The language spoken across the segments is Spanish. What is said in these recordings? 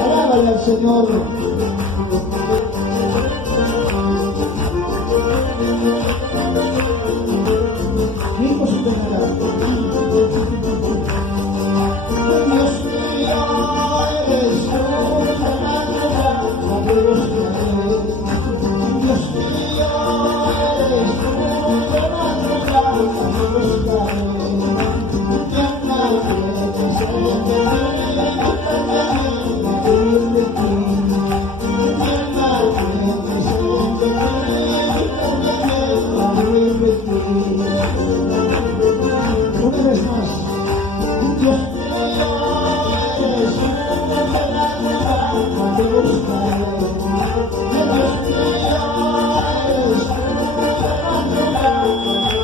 Alábale al Señor. Mismo su tenedor. Dios mío, eres tú, la madrugada de los caídos. Dios mío, eres tú, la madrugada de los caídos. Una vez más, Dios mío, eres tú, la madrugada de los caídos. Dios mío, eres tú, la madrugada de los caídos.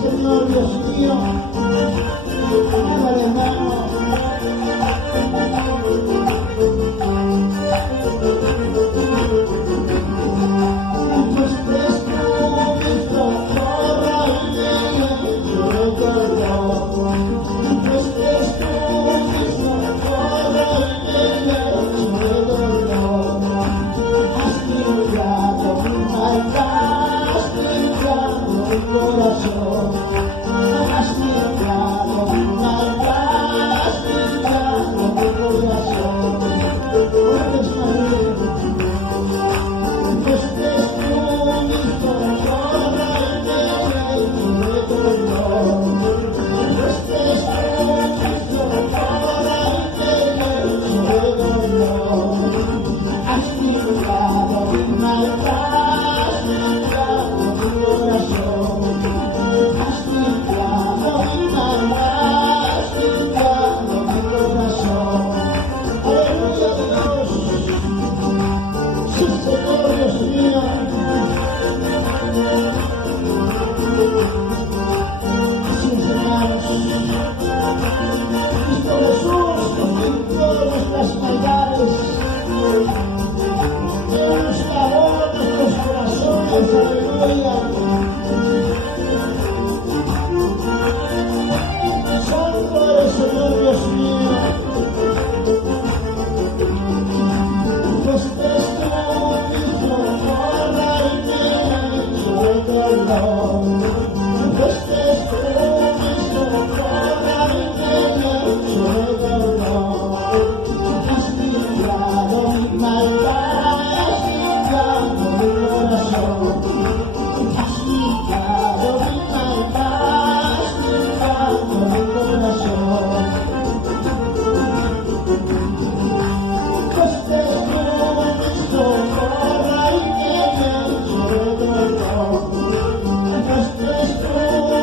Señor Dios mío, alábale, hermano. Pues fresco, visto, corra y yo pues fresco, visto, corra y has limpiado mi maldad, has limpiado mi corazón. Has limpiado mi maldad, has limpiado mi corazón. Una vez más, pues tú visto corra y pues tú visto corra y has limpiado mi maldad, has limpiado mi corazón. Santo eres, Señor Dios mío. Pues esto mismo corra y me dolor. Pues esto mismo corra y me dolor. Has limpiado mi maldad, has limpiado mi corazón. Has limpiado mi maldad, has limpiado mi corazón. Pues esto mismo corra y me dolor. Pues esto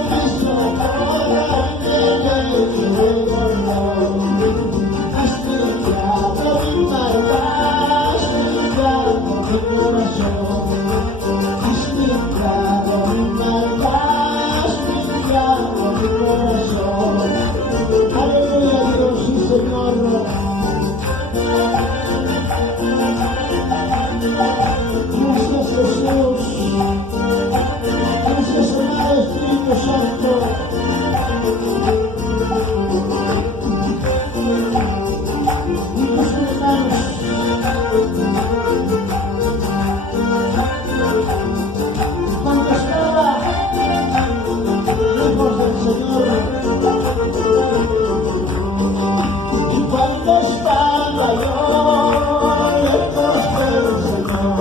mismo corra y me dolor. Has limpiado mi maldad, has limpiado mi corazón. Has limpiado mi maldad, has limpiado mi corazón. Aleluya, Dios y Señor. Gracias, Jesús. Gracias, amado Espíritu Santo. Y tus hermanos, cuando estaba lejos del Señor, y cuando estaba yo lejos del Señor,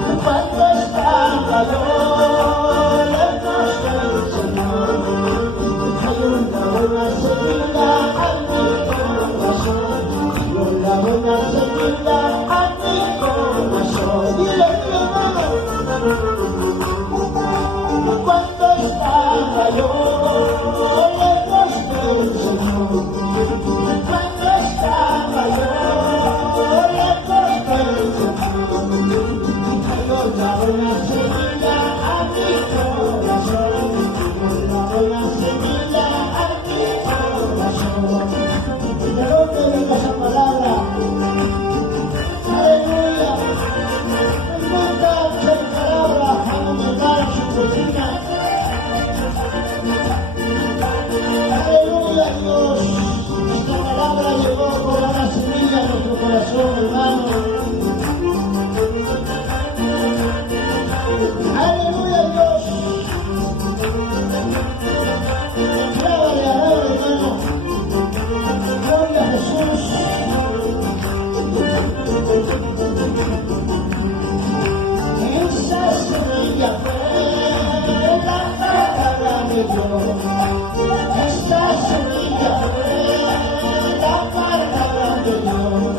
y cuando estaba yo lejos del Señor, corazón, hermano. Aleluya, Dios. Alábale, alábale, hermano. Gloria a Jesús. Esa semilla fue la palabra de Dios. Esa semilla fue la palabra de Dios.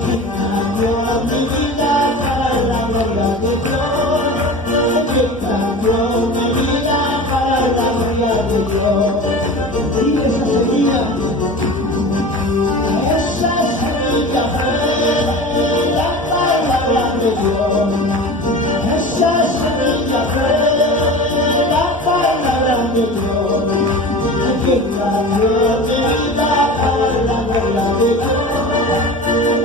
Que cambió mi vida para la gloria de Dios. Que cambió mi vida para la gloria de Dios. Vive esa semilla. Esa semilla fue la palabra de Dios. Esa semilla fue la palabra de Dios. Que cambió mi vida para la gloria de Dios.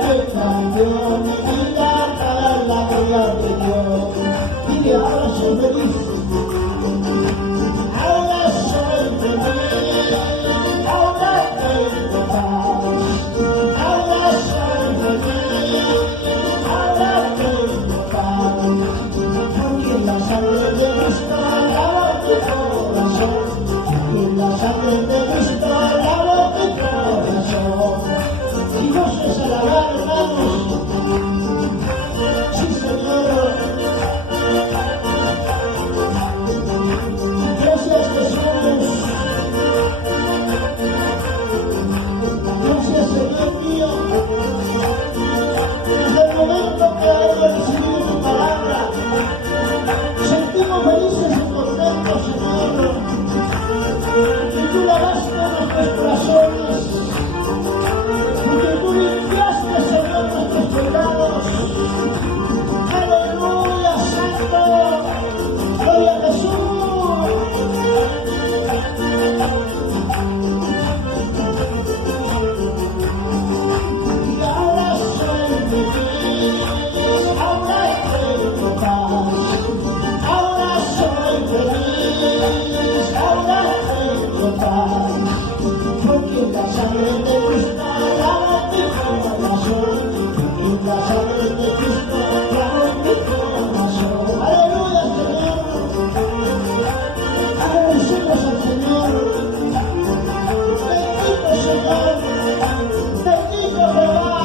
Que cambió mi vida para la gloria de Dios. Y de ahora soy feliz. Ahora soy feliz. Ahora tengo paz. Ahora soy feliz. Ahora tengo paz. Porque la sangre de Cristo lavó mi corazón. Y la sangre de Cristo lavó mi corazón. Y Dios es alabar, hermanos. Sí, Señor. Gracias, Jesús. Gracias, Señor mío. Desde el momento que hemos recibido tu palabra, sentimos felices y contentos, Señor. Y tú lavaste nuestros corazones, porque tú limpiaste, Señor, nuestros pecados. Aleluya, Santo. Gloria a Jesús. Y ahora soy feliz, ahora tengo paz. Ahora soy feliz, ahora tengo paz. Porque la sangre de Cristo lavó mi corazón. Porque la sangre de Cristo lavó mi corazón. Aleluya, Señor. Agradecemos al Señor. Bendito Señor. Bendito Jehová.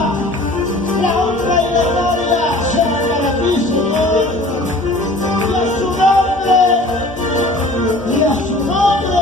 La honra y la gloria sean para ti, Señor. Y a su nombre. Y a su nombre.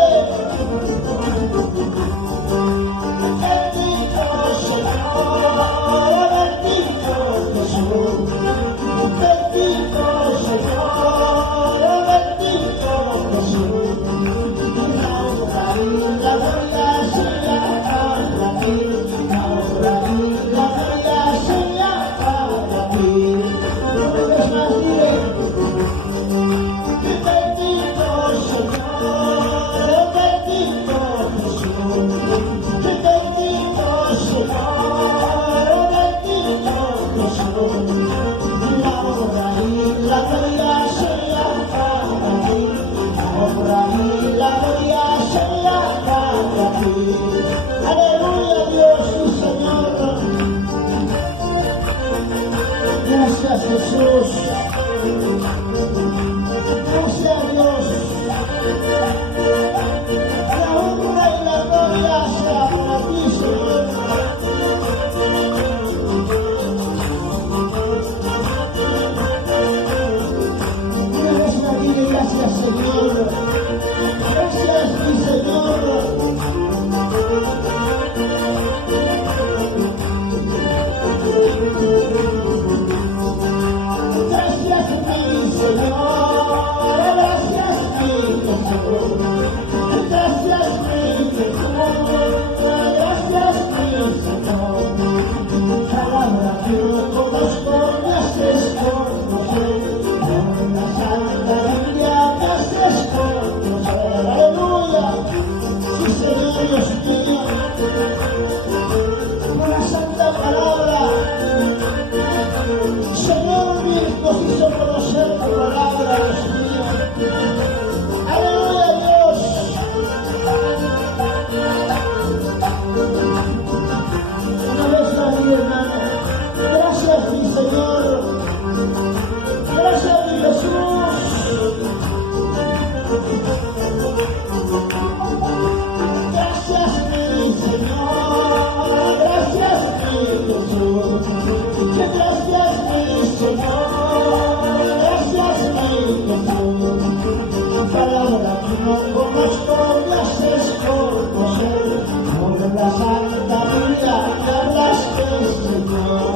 conozco me haces conocer, por la santa Biblia que hablaste, Señor.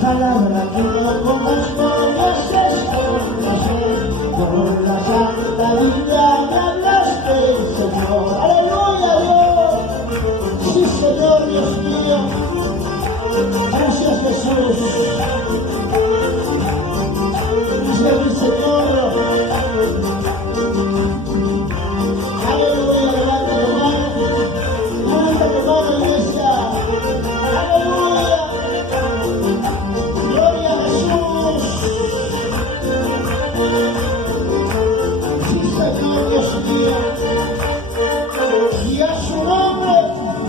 Palabra que no conozco me haces conocer, por la santa